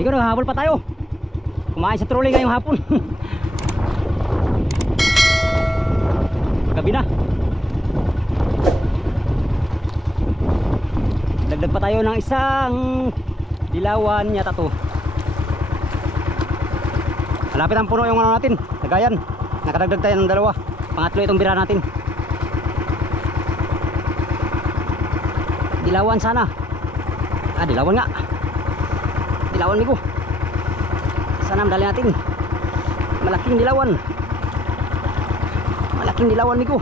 Amigo, naghahabol pa tayo. Kumain sa trolley ngayong hapon. Gabi na. Dagdag pa tayo ng isang dilawan yata to. Malapit ang puno yung ano natin, lagayan. Nakadagdag tayo ng dalawa. Pangatlo itong bira natin. Dilawan sana. Ah, dilawan nga. Dilawan migo. Sana madali natin. Malaking dilawan. Malaking dilawan migo.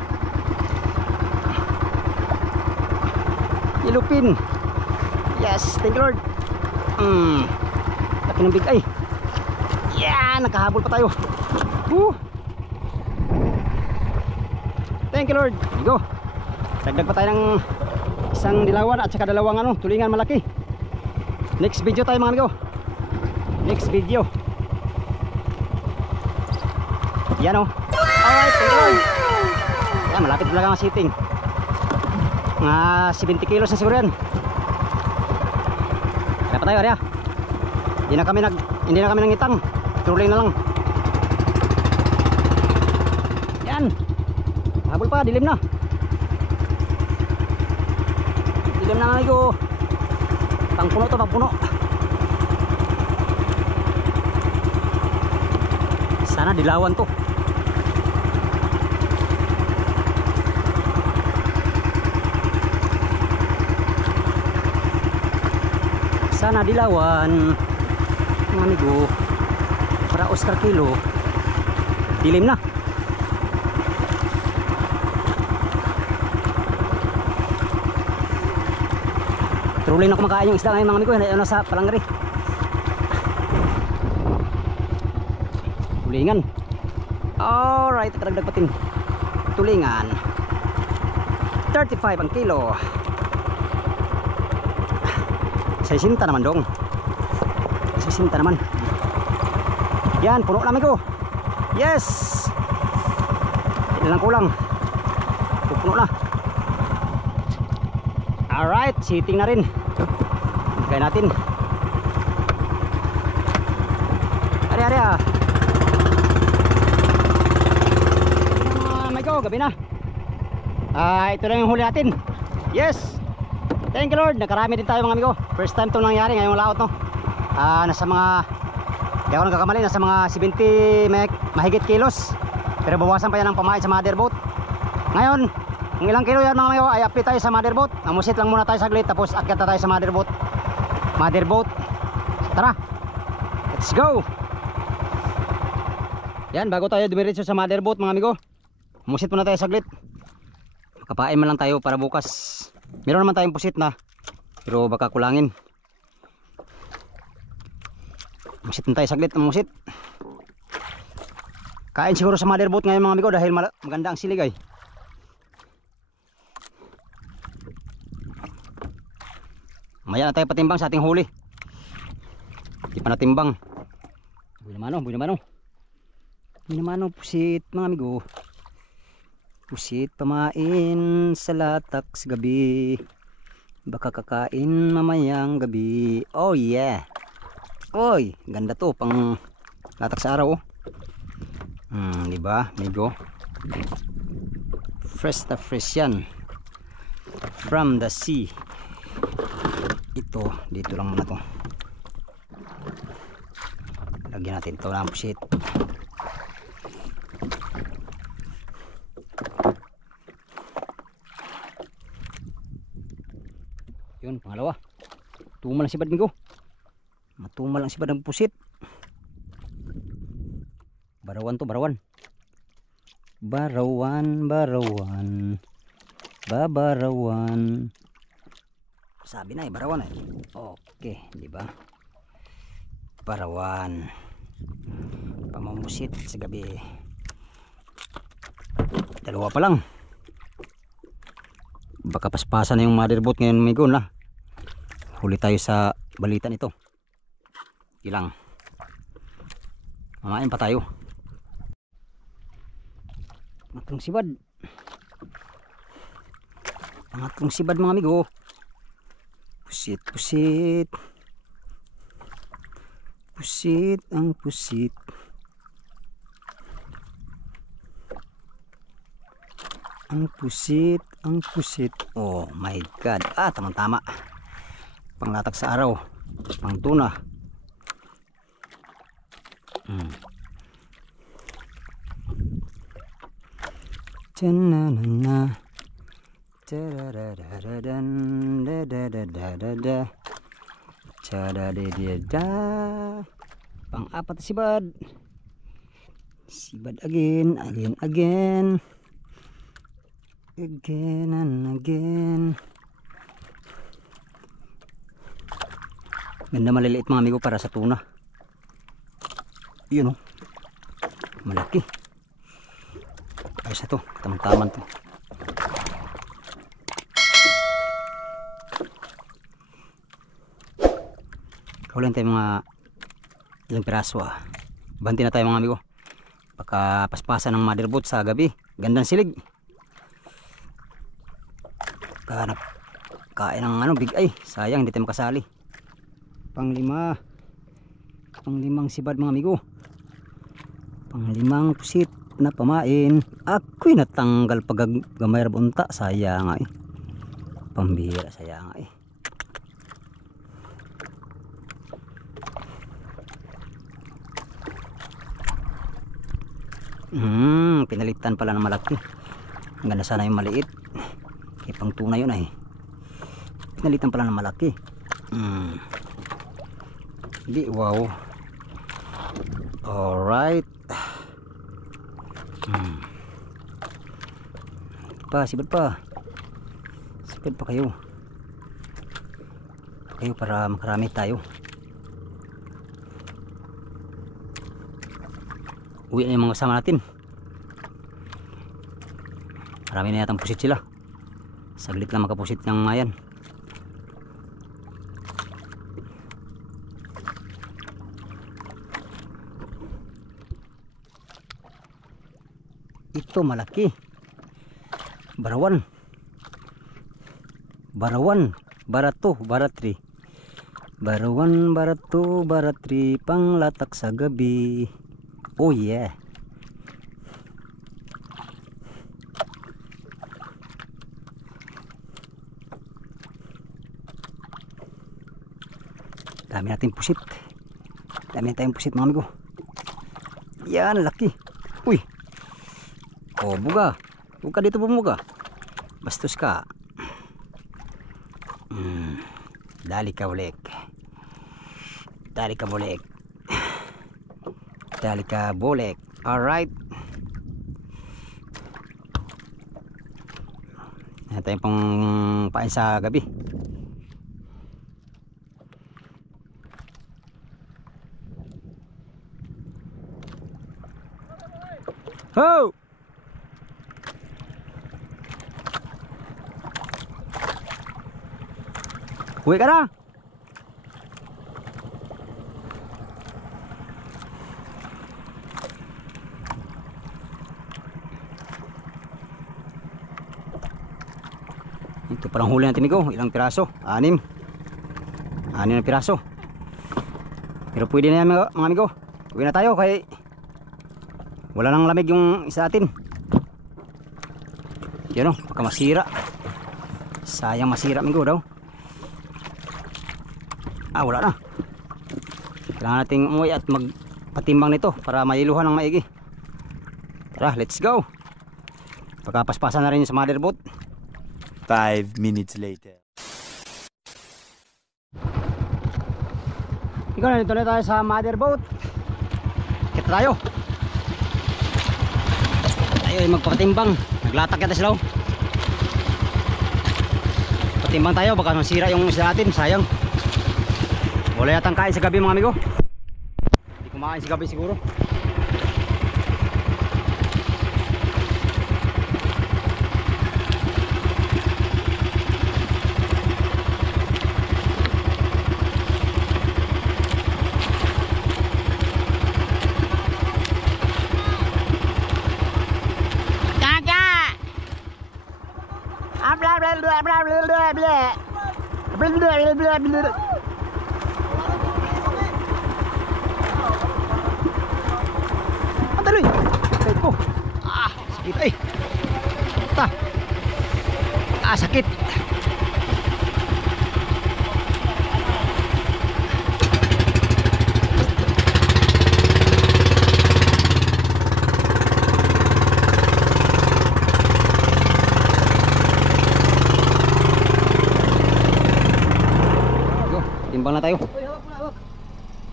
Ilupin. Yes, thank you Lord. Laki ng bigay. Yeah, nakahabol pa tayo. Thank you Lord. Go. Dagdag pa tayo ng isang dilawan at saka dalawang ano, tulingan malaki. Next video tayo mga amigo. Next video. Yan o. Alright, thank you Lord. Yan, malapit talaga ang sitting. Mga 70 kilos na siguro yan. Kaya pa tayo, Arya. Hindi na kami nangitang. Tuloy na lang. Yan. Habol pa, dilim na. Dilim na nga amigo. Pangpuno to, pangpuno. Sana dilawan to. Sana dilawan mga amigo. Para Oscar kilo. Dilim na. Tuloy na kumakain yung isda ngayon mga amigo. Ano sa palangri. Tulingan. Alright, karagdag patin. Tulingan 35 ang kilo. 60 naman dong. 60 naman. Yan, puno namin ko. Yes. Hindi lang kulang. Puno na. Alright, sitting na rin. Gaya natin. Ari-ari ah. Gabi na. Ito na yung huli natin. Yes. Thank you Lord. Nakarami din tayo mga amigo. First time itong nangyari ngayong laot no. Nasa mga, di ako nagkakamali, nasa mga 70 mahigit kilos. Pero bawasan pa yan ang pamain sa mother boat. Ngayon, kung ilang kilo yan mga amigo, ay update tayo sa mother boat. Namusit lang muna tayo saglit, tapos akyat na tayo sa mother boat. Mother boat. Tara. Let's go. Yan, bago tayo dumiretso sa mother boat mga amigo, musit muna tayo saglit. Makapain man lang tayo para bukas. Meron naman tayong pusit na, pero baka kulangin. Musit na tayo saglit. Musit. Kain siguro sa mother boat ngayon mga amigo dahil maganda ang silig ay. Maya na tayo patimbang sa ating huli. Hindi pa natimbang. Buhay naman pusit mga amigo. Pusit pamain sa latak sa gabi. Baka kakain mamayang gabi. Oh yeah. Oy, ganda to pang latak sa araw oh. Diba, amigo? Fresh na fresh yan. From the sea. Ito, dito lang muna to. Lagyan natin ito ng pusit. Yun, pangalawa. Tumal lang si Bad migo. Matumal lang si Bad ng pusit. Barawan to, barawan. Barawan. Babarawan. Sabi na barawan eh. Okay, di ba? Barawan. Pamamusit sa gabi. Dalawa pa lang. Baka paspasan na yung mother boat ngayon amigo na. Huli tayo sa balitan ito. Ilang. Mamain pa tayo. Pangatlong sibad. Pangatlong sibad mga amigo. Pusit. pusit, ang pusit. Ang pusit, ang pusit. Oh my god. Tamang-tama. Panglatag sa araw. Pang tuna. Tsananana. Tadadadadadan. Dadadadadada. Tadadadada. Pang-apat si Bad. Si Bad again. Again and again. Ganda maliliit mga amigo para sa tuna. Yun, oh. Malaki. Ayos na to. Tamang-taman to. Kaulan tayo mga ilang piraso. Banti na tayo mga amigo. Pagkapaspasan ng motherboard sa gabi. Gandang silig. Kahanap kain ng big ay. Sayang hindi tayo makasali. Pang-5. Pang-5 sibad mga amigo. Pang-5 pusit na pamain. Ako'y natanggal pag gamay rabunta. Sayang ay. Pambihira, sayang ay. Pinalitan pala ng malaki. Ang ganda sana yung maliit. Pang tuna yun ay. Pinalitan pala ng malaki. Di, wow. Alright. Sibad pa. Sibad pa kayo. Para makarami tayo. Uwi na yung mga kasama natin. Marami na yatang pusit sila. Saglit lang makapusit ng mayan. Ito malaki. Barawan. Barato, baratri. Barawan, barato, baratri. Panglatak sa gabi. Oh yeah. Dami natin pusit. Dami tayong pusit mga amigo. Yan, laki. Uy. Oh, buga. Huwag ka dito bumuga. Bastos ka. Dali ka ulit. Dali ka bolek. Dali ka bolek. Alright. Yan tayong pang pain sa gabi. Ho! Uwi ka na! Ito palang huli natin amigo. Ilang piraso? 6 na piraso. Pero pwede na yan mga amigo. Uwi na tayo kaya wala nang lamig yung isa natin. Yan o, baka masira. Sayang masira amigo daw. Wala na. Kailangan nating umuwi at magpatimbang nito para mailuhan ng maigi. Tara, let's go. Pagkapaspasan na rin sa motherboard. 5 minutes later. Ikaw na, dito na tayo sa motherboard. Kita tayo. Tayo ay magpatimbang. Naglatak yata sila. Patimbang tayo, baka masira yung isa natin. Sayang. Wala yatang kain sa gabi mga amigo. Hindi kumain sa gabi siguro. Sakit. Go, timbang na tayo.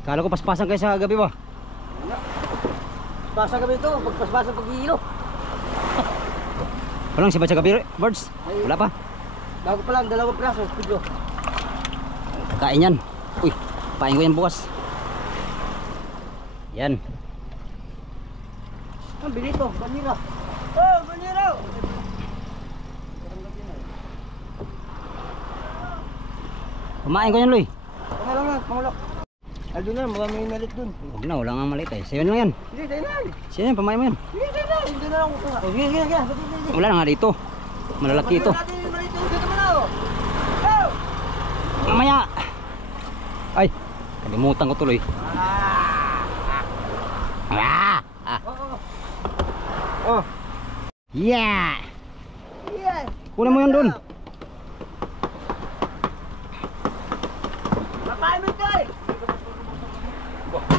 Kala ko paspasan kayo sa gabi ba? Basa kami ito, pagpasbasa pag-iilo. Walang sibat sa gabi, birds? Wala pa. Bago pa lang, 2 praso, Pedro. Kain yan. Uy, pain ko yan bukas. Yan. Ang bilito, banira. Oh, banira! Kumain ko yan, Loy. Pangalong lang, pangalong. Aldo na, maraming inalit dun. Huwag na, wala nga maliit eh. Sayo lang yan. Hindi, tayo na. Siya yan, pamain mo yan. Hindi, tayo na. Hindi na lang ko pa. Oh, sige, sige, sige. Wala na nga dito. Malalaki ito. Natin yung malito, dito mo na, oh. Oh! Mamaya. Ay, kalimutan ko tuloy. Ah! Ah. Oh. Yeah! Yeah. Kunin mo yun dun. Mapain mo ito eh.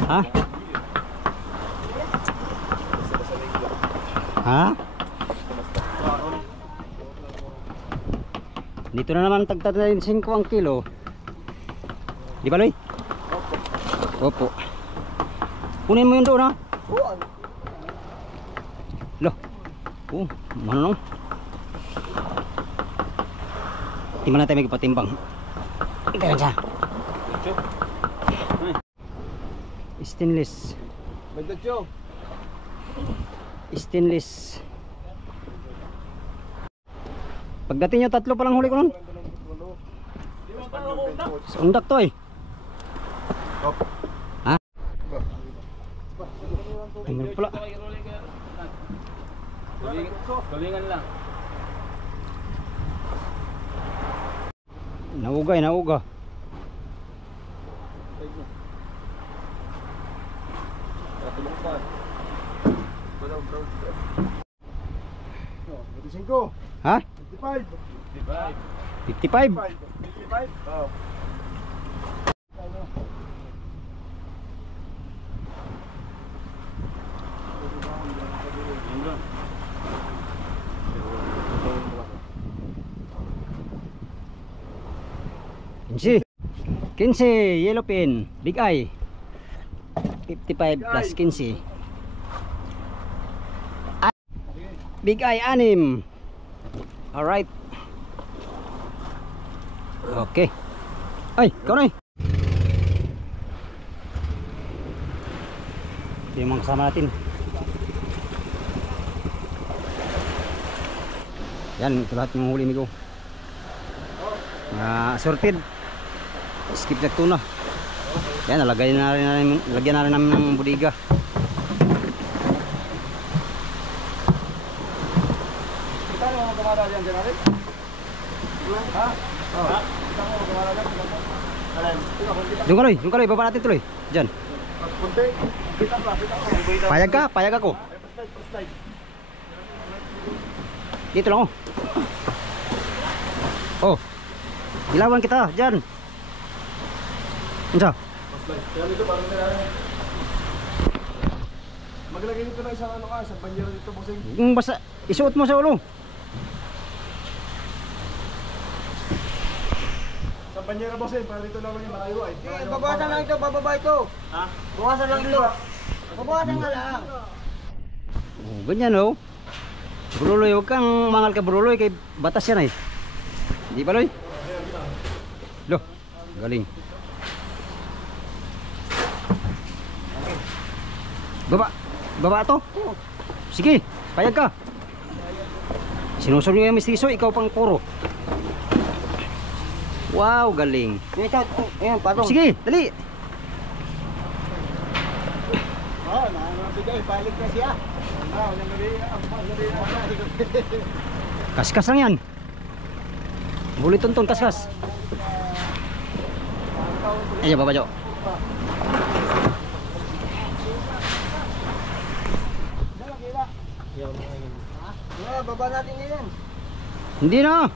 Ha? Ha? Dito na naman tagtatayin 5 ang kilo. Di ba, Loy? Opo. Kunin mo yun doon, ha? Oo. Lo. Ano nung? Timbang natin, may kapatimbang. Ito siya. Stainless. Magdagyo. Stainless. Pagdating nyo, 3 pa lang huli ko nun. Sa undak to eh. Ha? Ay, meron pala. Galingan lang. Nauga eh, nauga. Ha? 55. Oh. Kinsi, yellow pin, big eye. 55 plus 15. Big eye 6. Alright. Okay. Ay, ikaw na eh. Ito yung mga kasama natin. Yan, ito lahat ng huli ni ko. Assorted. Skip na tuna. Yan, lagyan na rin namin ng budiga. Kita na mga kamara dyan, Jenari? Ha? Ha? Kita mo mga kamara dyan? Doon ka Loy, baba natin tuloy. Diyan. Punti. Kita pa. Payag ako. Dito lang oh. Oh. Dilawan kita, diyan. Unsa? Maglagay nito na isang ano ka, isang banyero dito, bossing. Basta isuot mo sa ulo. Isang banyero, bossing, para dito lang yung malayo ay. Babawasan lang ito, bababa ito. Ha? Bawasan lang ito. Babawasan nga lang. Oh, ganyan oh. Bruloy, huwag kang mangal ka bruloy kay batas yan eh. Di ba Loy? Loh, galing. Baba to? Sige, payag ka. Sinusunod yung mistiso, ikaw pang puro. Wow, galing. Ayan, patong. Sige, dali. Oo, nabigay, balik na siya. Oo, Kaskas lang yan. Bulit tuntun, kaskas. Ayo, baba Jo. Baba natin yan. Hindi na.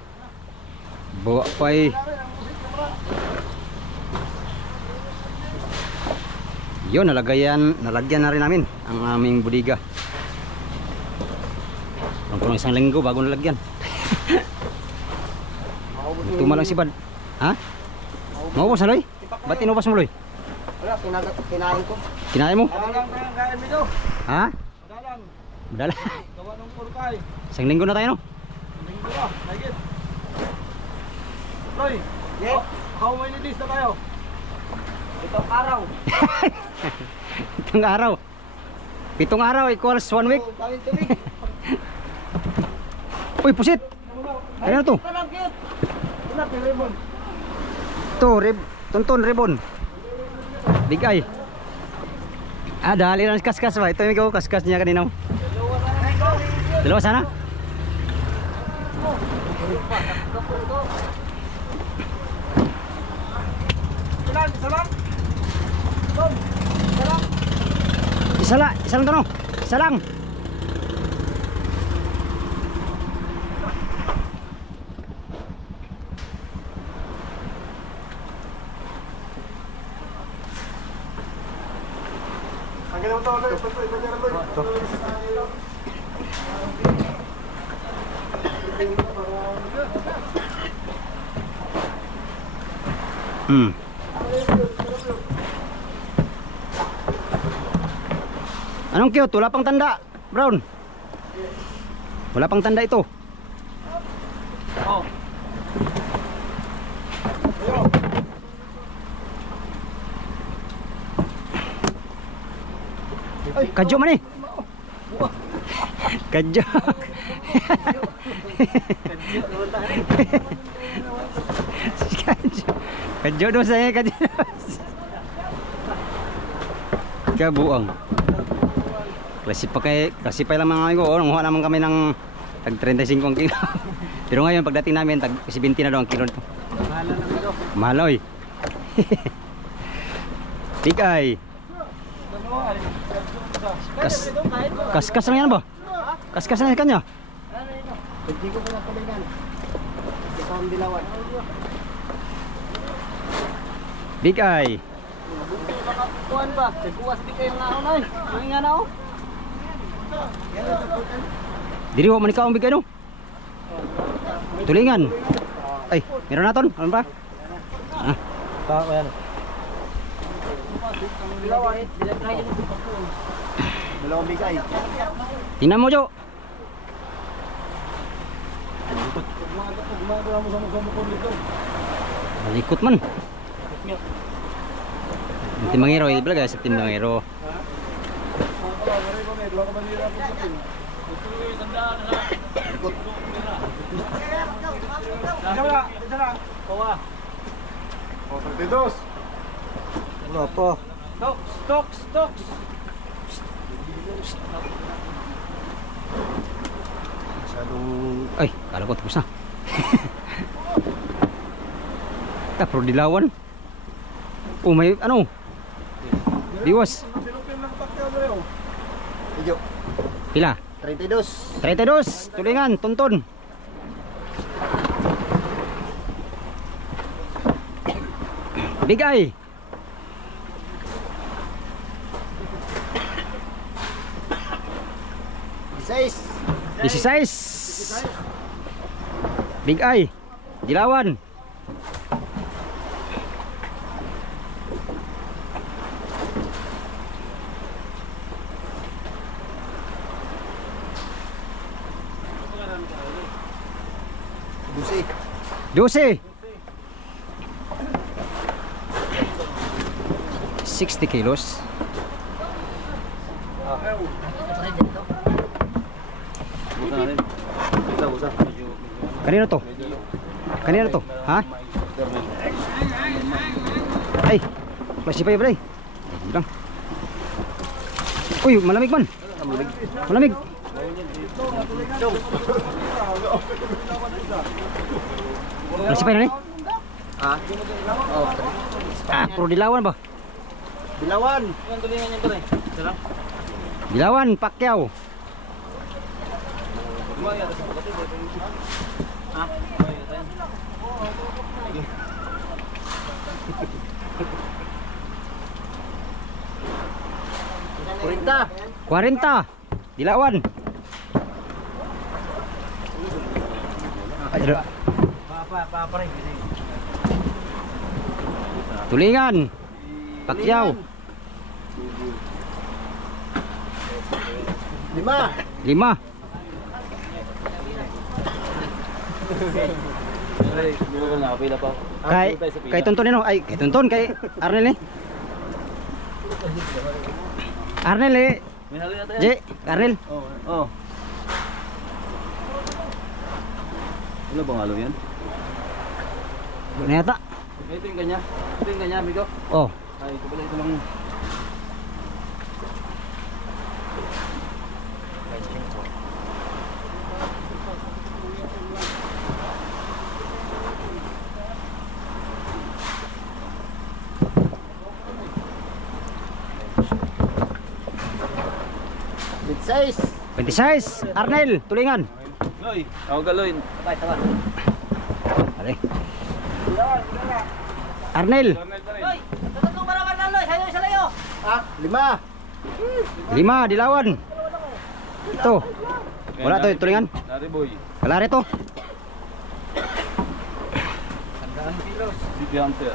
Bawa pa eh. Yun, nalagyan na rin namin ang aming budiga. Ang isang linggo bago nalagyan. Tuma lang si Bad. Ha? Maubos na, Loy? Ba't inubos mo, Loy? Wala, kinain ko. Kinain mo? Madalang kain mo ito. Ha? Madalang. Madala. Gawa ng purkay. Isang linggo na tayo, no? Linggo na. Nagit. Roy. Yeah. How many days na tayo? Itong araw. Itong araw. 7 araw equals 1 week. Bawin tubig. Uy, pusit! Ano na to? Parang cute. Una, piribon. Ito, tonton, ribbon. Big eye. Ah, dali lang kaskas ba? Ito yung ikaw, kaskas niya kanina. Dalawa sana? Ilan? Isa lang? Tom, isa lang? Isa lang to, no? Isa lang. Ang ganda mo ito, Loy. Ito, Loy. Anong cute? Wala pang tanda, Brown. Wala pang tanda ito. Oh. Kadyo man eh. Kadyo. Kadyo doon sa kadyo. Kabuang. Klasipay lang mga amigo. Nanguha naman kami ng tag 35 ang kilo. Pero ngayon pagdating namin tag 70 na daw ang kilo nito. Mahal na lang ito. Mahaloy. Tikay. Kaskas lang yan ba? Kaskas lang yan kanya. Hindi ko pala tulingan. Ito ang dilawan. Big eye. Kuhan ba? Nagkuha sa bigay yung naon ay. Ang nga na oh. Diri ho man ikaw ang bigay no. Tulingan. Ay, meron naton. Ano ba? Ah, Tako yan. Dalawang bigay. tingnan mo, Jo. Gumagawa mo sa mukha nito. Malikot man. Timangero, ibalag sa timangero. Wala pa. Stocks. Ay, kala ko tapos na. Pero dilawan. Oh, may ano? Diwas. Medyo. Pila? 32. 32. Tulingan, tonton. Big eye. Size. Big eye. Dilawan. Dosi. 60 kilos. Kanino to? Kanino to? Ha? Ay, masipay ba? Lang. Uy, malamig man. Malamig. Masipay na ni? Ha? Oh. Ah, puro dilawan ba? Dilawan. Dilawan, Pacquiao. Kurinta. 40. Dilawan. Tulingan. Pakyaw. 5. Kay Tonton nino, ay kay Tonton kay Arnel eh. Arnel eh. Je, Arnel. Oh. Ano bang halo yan? Ano yata? Ito yung kanya. Ito yung kanya, amigo. Oh, Ay, ito pala ito lang. Bit-size. 26. Arnel, tulingan. Loy, ako galoy. Are. Arnel, Tatlong barakan na loy, sayo isa layo. 5 dilawan. Ito. Wala to tulingan. Nari boy. Kalare to. City Hunter.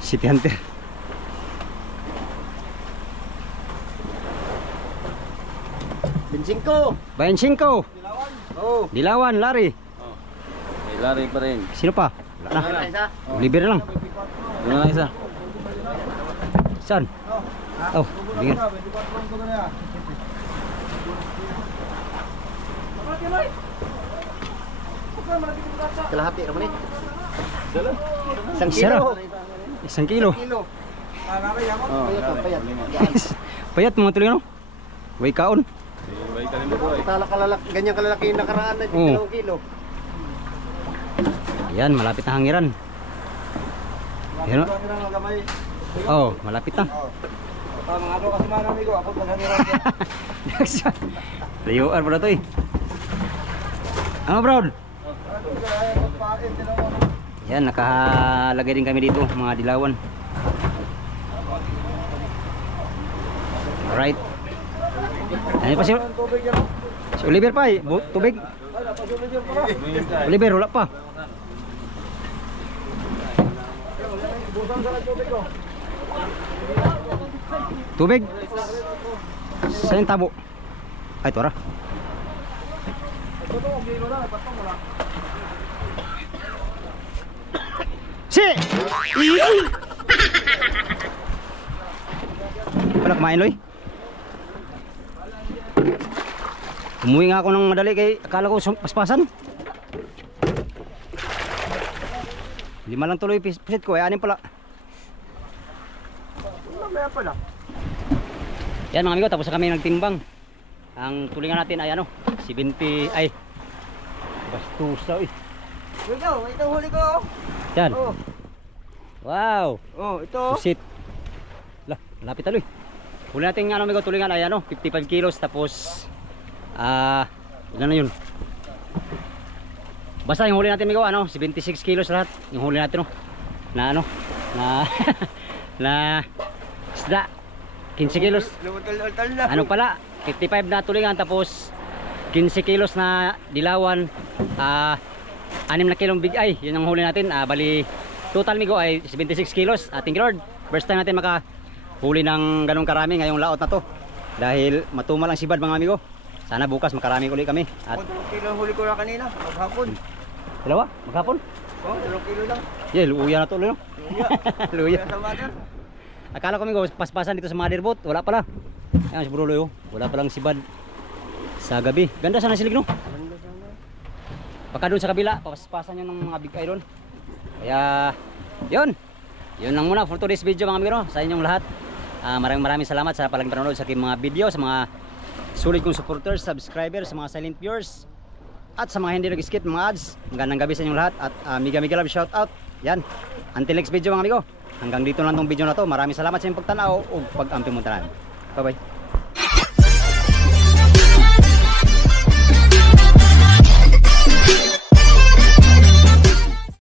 City Hunter. Bensingko. 25. Oh. Dilawan, lari. Oh. May lari pa rin. Sino pa? Wala na. Isa. Oliver lang. Doon na isa. Saan? Oh, bigyan. Kalahati naman eh. Dala. Isang kilo. Kilo. Oh, Payat. Payat mga tulingan. No? Way kaon. May kalimbo boy. Ganyan kalalaki yung nakaraan na Oo. 2 kilo. Ayan, malapit na hangiran. Ayan. Oh, malapit na. Mga ano kasi mga amigo, ako paghangiran ko. Layuan pala to eh. Ano bro? Yan, nakalagay din kami dito, mga dilawan. Alright. Ano pa si Oliver pa eh, tubig. Oliver, wala pa. Tubig. Saan yung tabo? Ay, ito ra. Si! Wala kumain, Loy. Umuwi nga ako ng madali kay akala ko paspasan. 5 lang tuloy pisit ko, ay 6 pala. Yan mga amigo, tapos na kami nagtimbang. Ang tulingan natin ay ano, 70 ay bastusa eh. Ito huli ko. Yan. Oh. Wow. Oh, ito. Pusit. Lah, malapit taloy. Huli natin ano amigo, tulingan ay ano, 55 kilos tapos ilan na yun? Basta yung huli natin amigo, ano, 76 kilos lahat. Yung huli natin, no. Na ano, na na isda 15 kilos. Ano pala, 55 na tulingan tapos 15 kilos na dilawan, 6 na kilong big eye. Yun ang huli natin. Bali total migo ay 76 kilos. Thank you Lord, first time natin makahuli ng ganong karami ngayong laot na to, dahil matumal ang sibad mga amigo. Sana bukas makarami ulit kami. At 2 kilo huli ko na kanina, maghapon. dalawa, maghapon. Oh, 2 kilo lang. Yeah, luya na to, no? Luya. Sa mother. Akala ko migo paspasan dito sa motherboat, wala pala. Ayan si Bro Loy, wala palang sibad sa gabi. Ganda sana silig, no? Baka doon sa kabila, paspasan yun ng mga big eye doon. Kaya, yun lang muna for today's video mga amigo, no? Sa inyong lahat. Maraming salamat sa palaging panonood sa aking mga video, sa mga sulit kong supporters, subscribers, sa mga silent viewers, at sa mga hindi nag-skip mga ads. Magandang gabi sa inyong lahat at mega love shout out. Yan, until next video mga amigo. Hanggang dito lang tong video na to. Maraming salamat sa inyong pagtanaw o pag-ampi mo tanan. Bye bye.